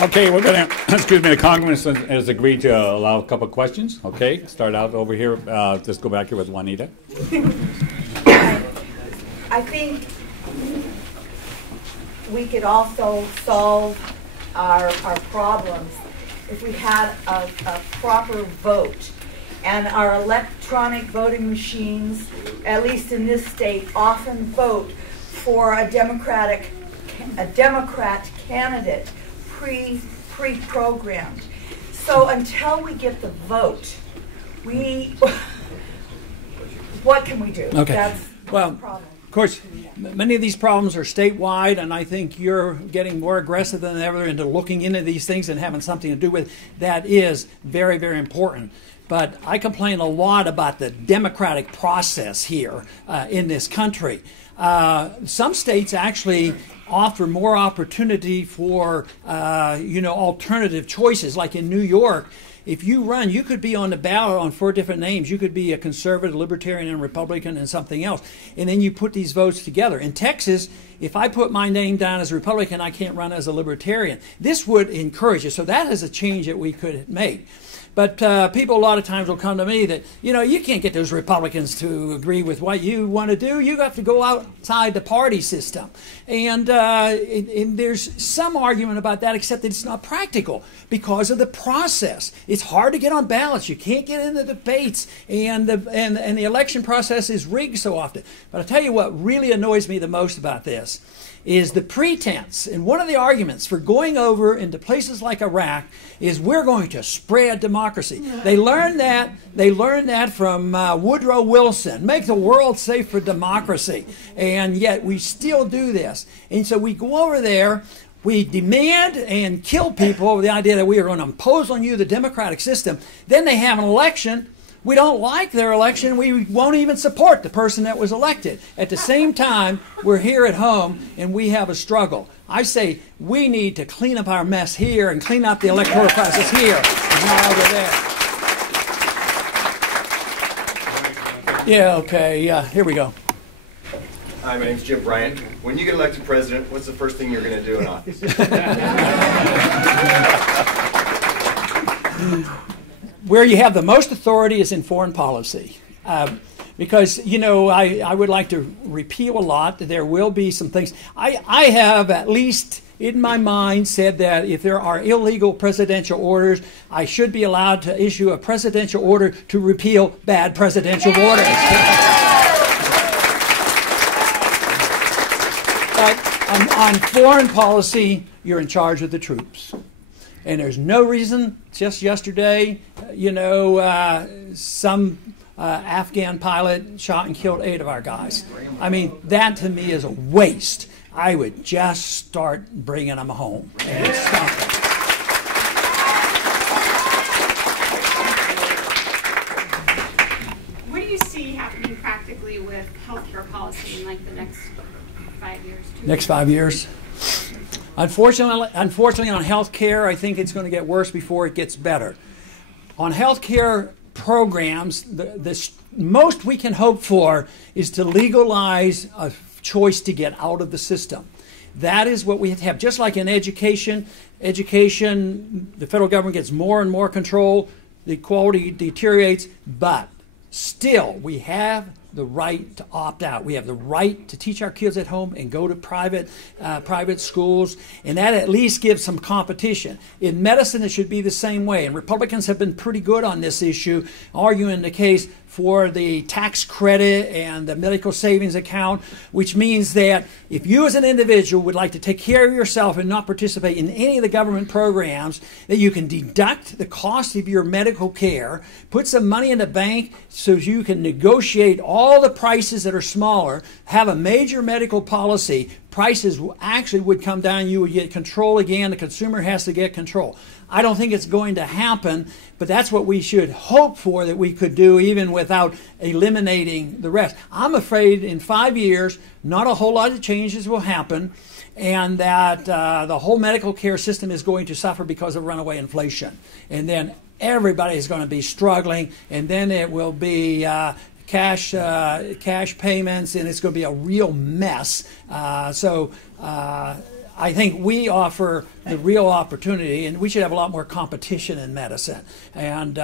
Okay, we're going to, excuse me, the Congressman has agreed to allow a couple of questions. Okay, start out over here. Just go back here with Juanita. I think we could also solve our problems if we had a proper vote. And our electronic voting machines, at least in this state, often vote for a Democrat candidate pre-programmed. So until we get the vote, what can we do? Okay. That's well, the problem. Of course, many of these problems are statewide, and I think you're getting more aggressive than ever into looking into these things and having something to do with that is very, very important. But I complain a lot about the democratic process here in this country. Some states actually offer more opportunity for, alternative choices. Like in New York, if you run, you could be on the ballot on 4 different names. You could be a conservative, libertarian, and Republican, and something else. And then you put these votes together. In Texas, if I put my name down as a Republican, I can't run as a libertarian. This would encourage it. So that is a change that we could make. But people a lot of times will come to me that, you can't get those Republicans to agree with what you want to do. You have to go outside the party system. And there's some argument about that, except that it's not practical because of the process. It's hard to get on ballots. You can't get in the debates. And the election process is rigged so often. But I'll tell you what really annoys me the most about this is the pretense. And one of the arguments for going over into places like Iraq is we're going to spread democracy. They learned that from Woodrow Wilson. Make the world safe for democracy. And yet we still do this. And so we go over there, we demand and kill people over the idea that we are going to impose on you the democratic system. Then they have an election. We don't like their election. We won't even support the person that was elected. At the same time, we're here at home and we have a struggle. I say we need to clean up our mess here and clean up the electoral process here and not over there. Yeah, okay, here we go. Hi, my name's Jim Bryant. When you get elected president, what's the first thing you're going to do in office? Where you have the most authority is in foreign policy. Because, I would like to repeal a lot. There will be some things. I have, at least in my mind, said that if there are illegal presidential orders, I should be allowed to issue a presidential order to repeal bad presidential orders. But on foreign policy, you're in charge of the troops. And there's no reason, just yesterday, some Afghan pilot shot and killed 8 of our guys. I mean, that to me is a waste. I would just start bringing them home and stop them. What do you see happening practically with healthcare policy in like the next 5 years? Next 5 years? Unfortunately, on health care, I think it's going to get worse before it gets better. On health care programs, the most we can hope for is to legalize a choice to get out of the system. That is what we have to have. Just like in education, the federal government gets more and more control, the quality deteriorates, but still we have the right to opt out. We have the right to teach our kids at home and go to private schools, and that at least gives some competition. In medicine, it should be the same way, and Republicans have been pretty good on this issue, arguing the case for the tax credit and the medical savings account, which means that if you as an individual would like to take care of yourself and not participate in any of the government programs, that you can deduct the cost of your medical care, put some money in the bank so you can negotiate all the prices that are smaller, have a major medical policy, prices actually would come down, you would get control again, the consumer has to get control. I don't think it's going to happen, but that's what we should hope for that we could do even without eliminating the rest. I'm afraid in 5 years, not a whole lot of changes will happen, and that the whole medical care system is going to suffer because of runaway inflation. And then everybody is going to be struggling, and then it will be cash payments, and it's going to be a real mess. I think we offer the real opportunity, and we should have a lot more competition in medicine. And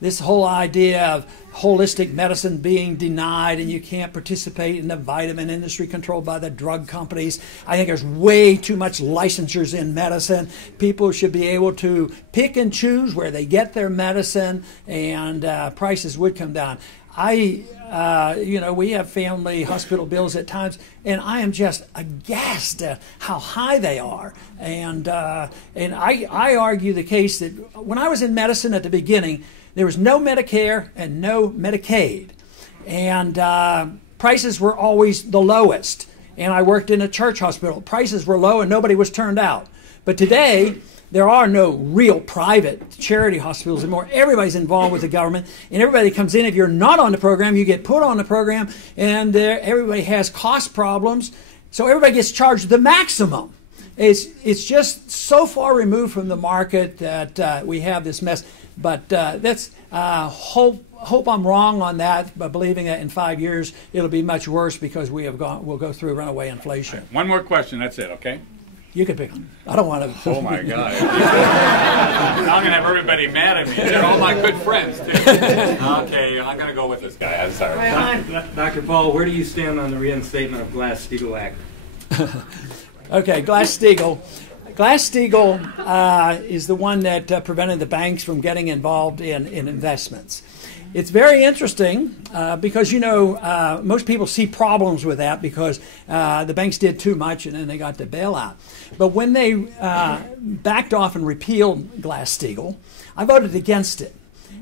this whole idea of holistic medicine being denied and you can't participate in the vitamin industry controlled by the drug companies. I think there's way too much licensures in medicine. People should be able to pick and choose where they get their medicine, and prices would come down. You know, we have family hospital bills at times, and I am just aghast at how high they are. And I argue the case that when I was in medicine at the beginning, there was no Medicare and no Medicaid, and prices were always the lowest. And I worked in a church hospital. Prices were low and nobody was turned out. But today, there are no real private charity hospitals anymore. Everybody's involved with the government, and everybody comes in. If you're not on the program, you get put on the program, and everybody has cost problems, so everybody gets charged the maximum. It's just so far removed from the market that we have this mess. But that's hope I'm wrong on that, but believing that in 5 years it'll be much worse because we'll go through runaway inflation. One more question, that's it, okay? You can pick them. I don't want to. Oh my God. Now I'm going to have everybody mad at me. They're all my good friends, too. Okay, I'm going to go with this guy. I'm sorry. Dr. Paul, where do you stand on the reinstatement of Glass-Steagall Act? Okay, Glass-Steagall. Glass-Steagall is the one that prevented the banks from getting involved in investments. It's very interesting because, you know, most people see problems with that because the banks did too much and then they got the bailout. But when they backed off and repealed Glass-Steagall, I voted against it.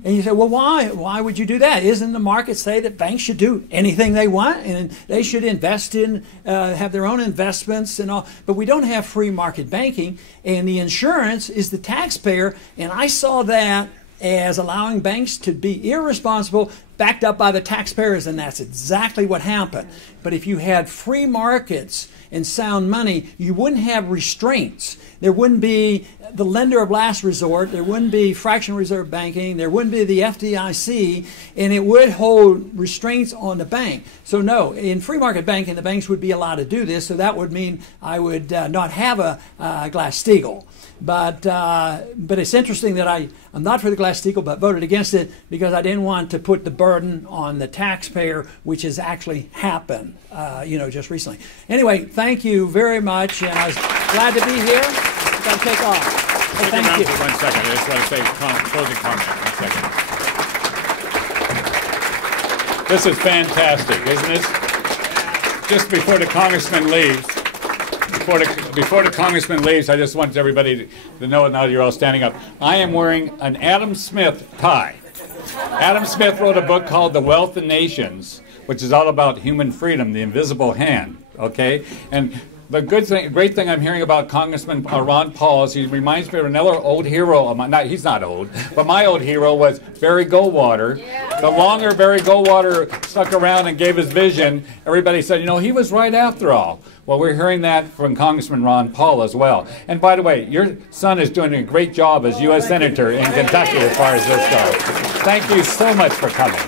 And you say, well, why? Why would you do that? Isn't the market say that banks should do anything they want and they should invest in, have their own investments and all? But we don't have free market banking, and the insurance is the taxpayer, and I saw that as allowing banks to be irresponsible, backed up by the taxpayers, and that's exactly what happened. But if you had free markets and sound money, you wouldn't have restraints. There wouldn't be the lender of last resort, there wouldn't be fractional reserve banking, there wouldn't be the FDIC, and it would hold restraints on the bank. So no, in free market banking, the banks would be allowed to do this, so that would mean I would not have a Glass-Steagall. But it's interesting that I'm not for the Glass-Steagall, but voted against it because I didn't want to put the burden on the taxpayer, which has actually happened, you know, just recently. Anyway, thank you very much, and I was glad to be here. I've got to take off. Oh, thank you. For 1 second. I just want to say closing comment. 1 second. This is fantastic, isn't it? Just before the congressman leaves. Before the congressman leaves, I just want everybody to know, now you're all standing up, I am wearing an Adam Smith tie. Adam Smith wrote a book called The Wealth of Nations, which is all about human freedom, the invisible hand, okay? And the great thing I'm hearing about Congressman Ron Paul is he reminds me of another old hero of mine. He's not old, but my old hero was Barry Goldwater. Yeah. The longer Barry Goldwater stuck around and gave his vision, everybody said, you know, he was right after all. Well, we're hearing that from Congressman Ron Paul as well. And by the way, your son is doing a great job as U.S. Senator in Kentucky as far as this goes. Thank you so much for coming.